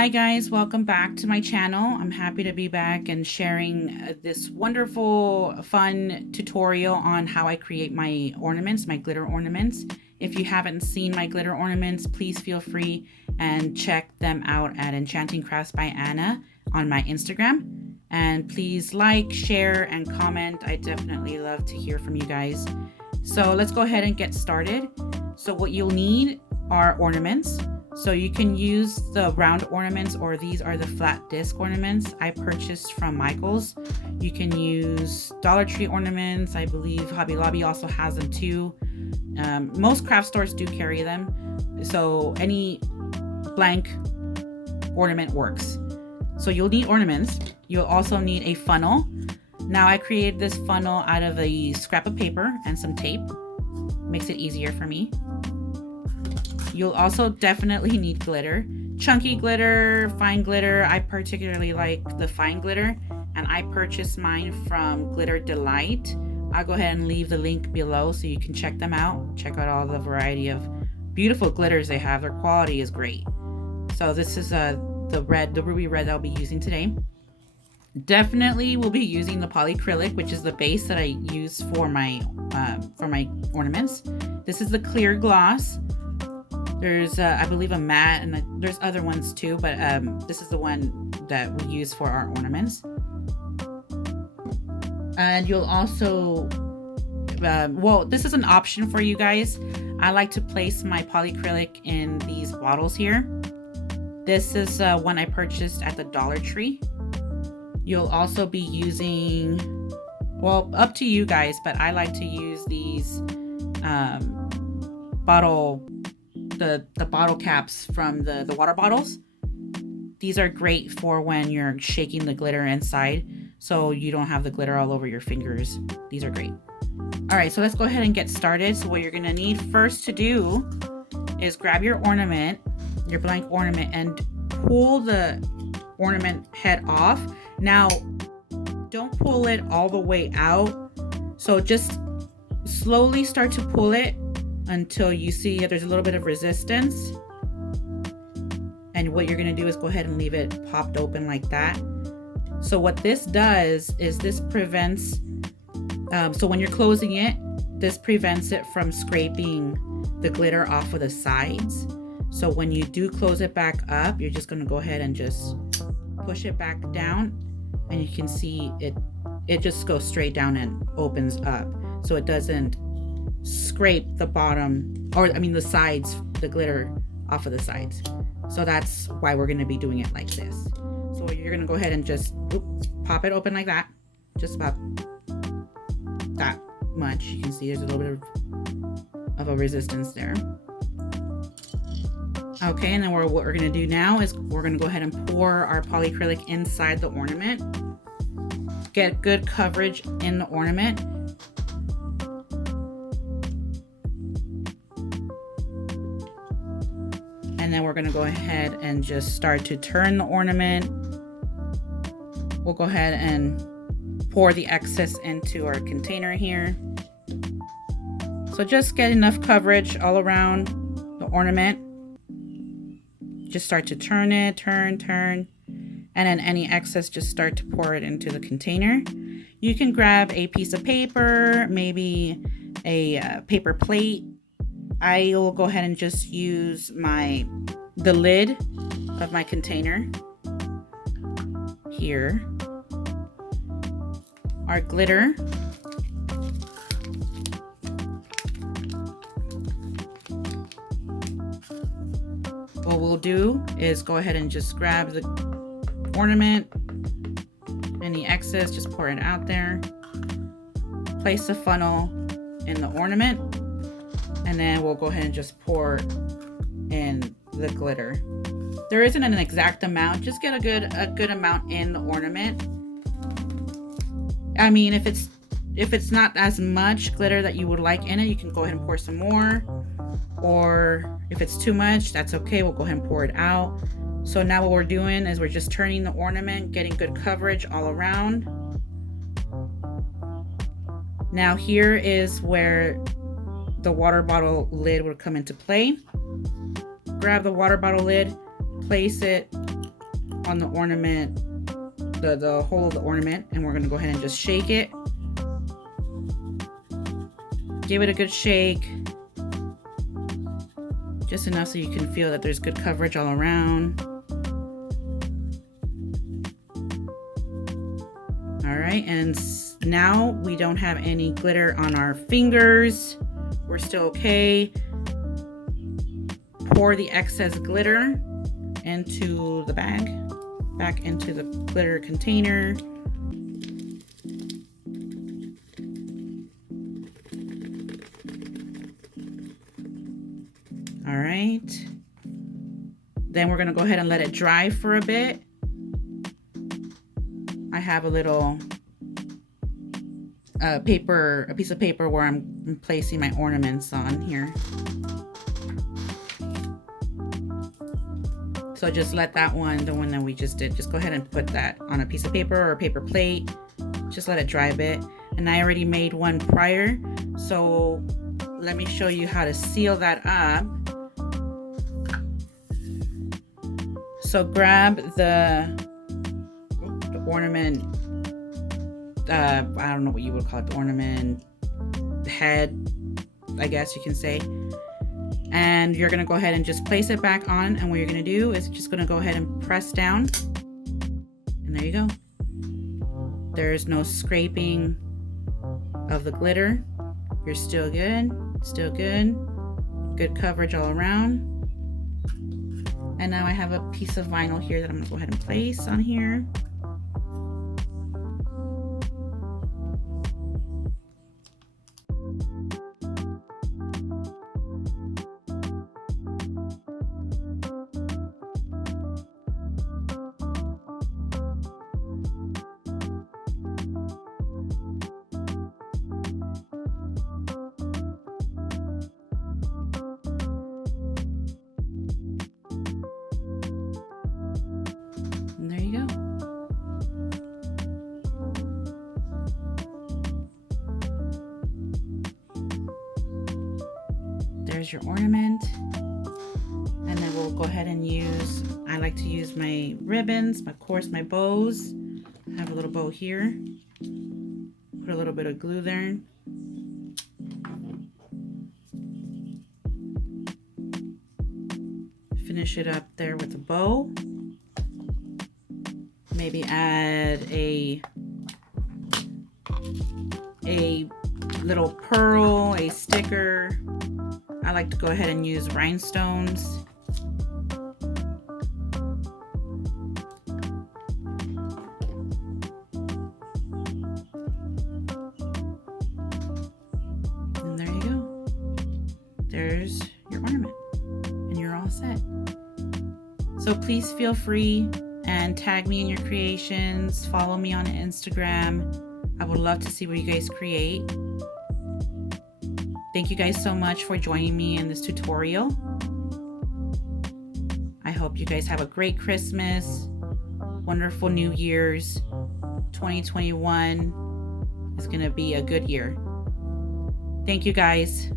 Hi guys, welcome back to my channel. I'm happy to be back and sharing this wonderful fun tutorial on how I create my ornaments, my glitter ornaments. If you haven't seen my glitter ornaments, please feel free and check them out at Enchanting Crafts by Anna on my Instagram. And please like, share, and comment. I definitely love to hear from you guys. So let's go ahead and get started. So what you'll need are ornaments. So you can use the round ornaments, or these are the flat disc ornaments I purchased from Michael's. You can use Dollar Tree ornaments. I believe Hobby Lobby also has them too. Most craft stores do carry them. So any blank ornament works. So you'll need ornaments. You'll also need a funnel. Now I created this funnel out of a scrap of paper and some tape. Makes it easier for me. You'll also definitely need glitter. Chunky glitter, fine glitter. I particularly like the fine glitter, and I purchased mine from Glitter Delight. I'll go ahead and leave the link below so you can check them out. Check out all the variety of beautiful glitters they have. Their quality is great. So this is the ruby red that I'll be using today. Definitely will be using the polyacrylic, which is the base that I use for my ornaments. This is the clear gloss. There's, I believe, a matte, and there's other ones too, but this is the one that we use for our ornaments. And you'll also, well, this is an option for you guys. I like to place my polyacrylic in these bottles here. This is one I purchased at the Dollar Tree. You'll also be using, well, up to you guys, but I like to use these the bottle caps from the water bottles. These are great for when you're shaking the glitter inside, so you don't have the glitter all over your fingers. These are great. All right, so let's go ahead and get started. So what you're gonna need first to do is grab your ornament, your blank ornament, and pull the ornament head off. Now, don't pull it all the way out. So just slowly start to pull it until you see there's a little bit of resistance. And what you're gonna do is go ahead and leave it popped open like that. So what this does is this prevents, so when you're closing it, this prevents it from scraping the glitter off of the sides. So when you do close it back up, you're just gonna go ahead and just push it back down, and you can see it just goes straight down and opens up. So it doesn't scrape the bottom, or I mean the sides, the glitter off of the sides. So that's why we're going to be doing it like this. So you're going to go ahead and just pop it open like that, just about that much. You can see there's a little bit of a resistance there. Okay, and then what we're going to do now is we're going to go ahead and pour our polyacrylic inside the ornament. Get good coverage in the ornament. And then we're going to go ahead and just start to turn the ornament. We'll go ahead and pour the excess into our container here. So just get enough coverage all around the ornament. Just start to turn it, turn. And then any excess, just start to pour it into the container. You can grab a piece of paper, maybe a paper plate. I will go ahead and just use the lid of my container here. Our glitter. What we'll do is go ahead and just grab the ornament, any excess, just pour it out there. Place the funnel in the ornament. And then we'll go ahead and just pour in the glitter. There isn't an exact amount, just get a good amount in the ornament. I mean, if it's not as much glitter that you would like in it, you can go ahead and pour some more. Or if it's too much, that's okay, we'll go ahead and pour it out. So now what we're doing is we're just turning the ornament, getting good coverage all around. Now here is where the water bottle lid would come into play. Grab the water bottle lid, place it on the ornament, the whole of the ornament, and we're gonna go ahead and just shake it. Give it a good shake. Just enough so you can feel that there's good coverage all around. All right, and now we don't have any glitter on our fingers. We're still okay. Pour the excess glitter into the bag, back into the glitter container. All right. Then we're gonna go ahead and let it dry for a bit. I have a little a piece of paper where I'm placing my ornaments on here. So just let that one, the one that we just did, just go ahead and put that on a piece of paper or a paper plate. Just let it dry a bit. And I already made one prior, so let me show you how to seal that up. So grab the ornament, I don't know what you would call it, the ornament head, I guess you can say. And you're gonna go ahead and just place it back on, and what you're gonna do is just gonna go ahead and press down, and there you go. There's no scraping of the glitter. You're still good, still good. Good coverage all around. And now I have a piece of vinyl here that I'm gonna go ahead and place on here. And there you go. There's your ornament. And then we'll go ahead and use, I like to use my ribbons, of course my bows. I have a little bow here. Put a little bit of glue there. Finish it up there with a bow. Maybe add a little pearl, a sticker. I like to go ahead and use rhinestones. And there you go. There's your ornament, and you're all set. So please feel free and tag me in your creations. Follow me on Instagram. I would love to see what you guys create. Thank you guys so much for joining me in this tutorial. I hope you guys have a great Christmas, wonderful New Year's. 2021 is gonna be a good year. Thank you guys.